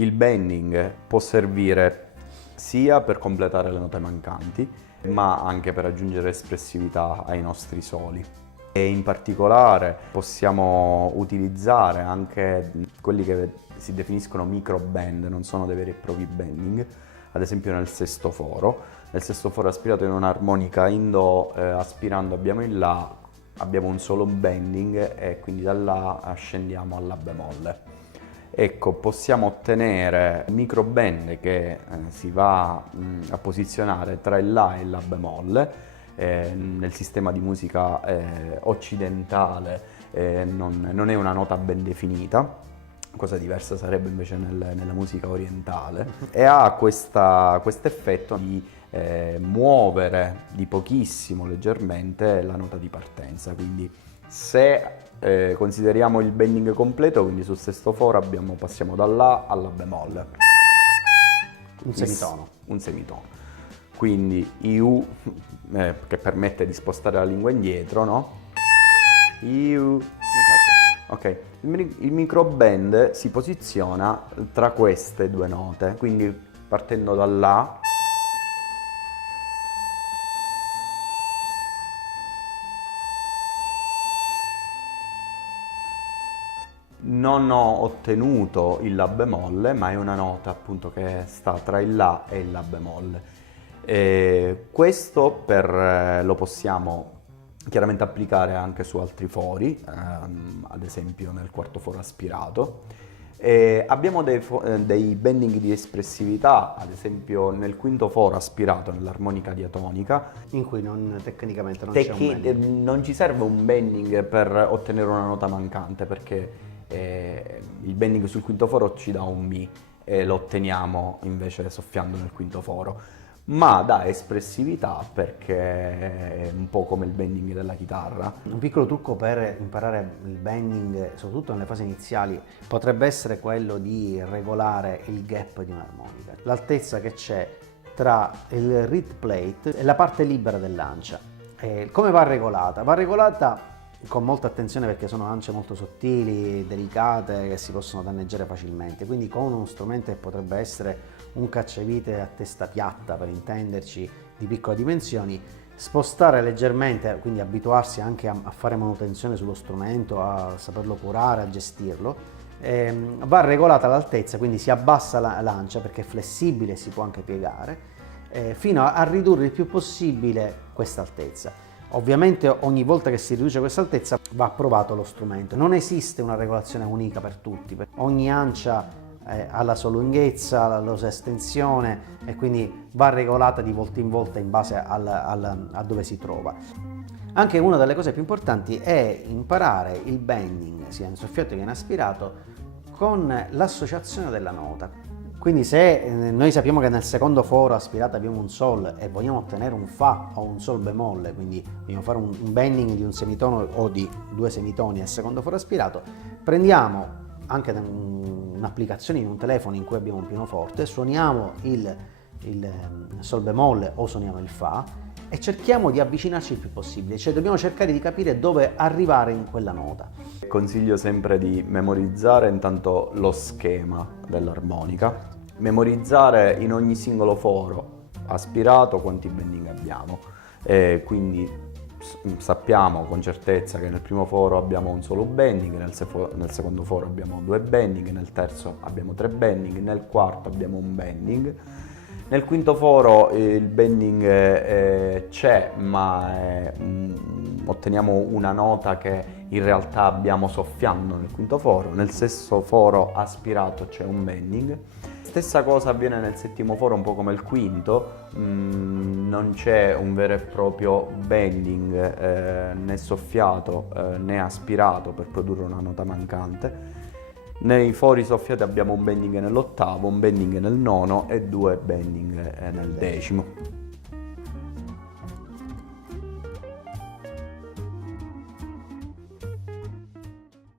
Il bending può servire sia per completare le note mancanti, ma anche per aggiungere espressività ai nostri soli. E in particolare possiamo utilizzare anche quelli che si definiscono micro bend, non sono dei veri e propri bending, ad esempio nel sesto foro. Nel sesto foro aspirato in un'armonica in Do, aspirando abbiamo il La, abbiamo un solo bending e quindi da La ascendiamo alla bemolle. Ecco, possiamo ottenere un micro bend che si va a posizionare tra il La e la bemolle. Nel sistema di musica occidentale non è una nota ben definita, cosa diversa sarebbe invece nella musica orientale, e ha questo effetto di muovere di pochissimo, leggermente, la nota di partenza. Quindi se consideriamo il bending completo, quindi sul sesto foro passiamo da La alla bemolle. Un semitono. Un semitono. Quindi IU, che permette di spostare la lingua indietro, no? IU. Esatto. Ok. Il micro bend si posiziona tra queste due note, quindi partendo da La, non ho ottenuto il La bemolle, ma è una nota appunto che sta tra il La e il La bemolle. Questo lo possiamo chiaramente applicare anche su altri fori, ad esempio nel quarto foro aspirato. Abbiamo dei bending di espressività, ad esempio nel quinto foro aspirato nell'armonica diatonica, in cui tecnicamente non c'è un bending. Non ci serve un bending per ottenere una nota mancante, perché il bending sul quinto foro ci dà un Mi e lo otteniamo invece soffiando nel quinto foro, ma dà espressività perché è un po' come il bending della chitarra. Un piccolo trucco per imparare il bending, soprattutto nelle fasi iniziali, potrebbe essere quello di regolare il gap di un'armonica, l'altezza che c'è tra il reed plate e la parte libera dell'ancia. Come va regolata? Va regolata con molta attenzione, perché sono ance molto sottili, delicate, che si possono danneggiare facilmente, quindi con uno strumento che potrebbe essere un cacciavite a testa piatta, per intenderci, di piccole dimensioni, spostare leggermente, quindi abituarsi anche a fare manutenzione sullo strumento, a saperlo curare, a gestirlo. Va regolata l'altezza, quindi si abbassa l'ancia perché è flessibile e si può anche piegare, fino a ridurre il più possibile questa altezza. Ovviamente ogni volta che si riduce questa altezza va provato lo strumento. Non esiste una regolazione unica per tutti, ogni ancia ha la sua lunghezza, la sua estensione, e quindi va regolata di volta in volta in base a dove si trova. Anche una delle cose più importanti è imparare il bending sia in soffiato che in aspirato con l'associazione della nota. Quindi se noi sappiamo che nel secondo foro aspirato abbiamo un Sol e vogliamo ottenere un Fa o un Sol bemolle, quindi vogliamo fare un bending di un semitono o di due semitoni nel secondo foro aspirato, prendiamo anche un'applicazione in un telefono in cui abbiamo un pianoforte, suoniamo il Sol bemolle o suoniamo il Fa e cerchiamo di avvicinarci il più possibile, cioè dobbiamo cercare di capire dove arrivare in quella nota. Consiglio sempre di memorizzare intanto lo schema dell'armonica, memorizzare in ogni singolo foro aspirato quanti bending abbiamo, quindi sappiamo con certezza che nel primo foro abbiamo un solo bending, nel secondo foro abbiamo due bending, nel terzo abbiamo tre bending, nel quarto abbiamo un bending. Nel quinto foro il bending c'è, ma otteniamo una nota che in realtà abbiamo soffiando nel quinto foro. Nel sesto foro aspirato c'è un bending. Stessa cosa avviene nel settimo foro, un po' come il quinto, non c'è un vero e proprio bending né soffiato né aspirato per produrre una nota mancante. Nei fori soffiati abbiamo un bending nell'ottavo, un bending nel nono e due bending nel decimo.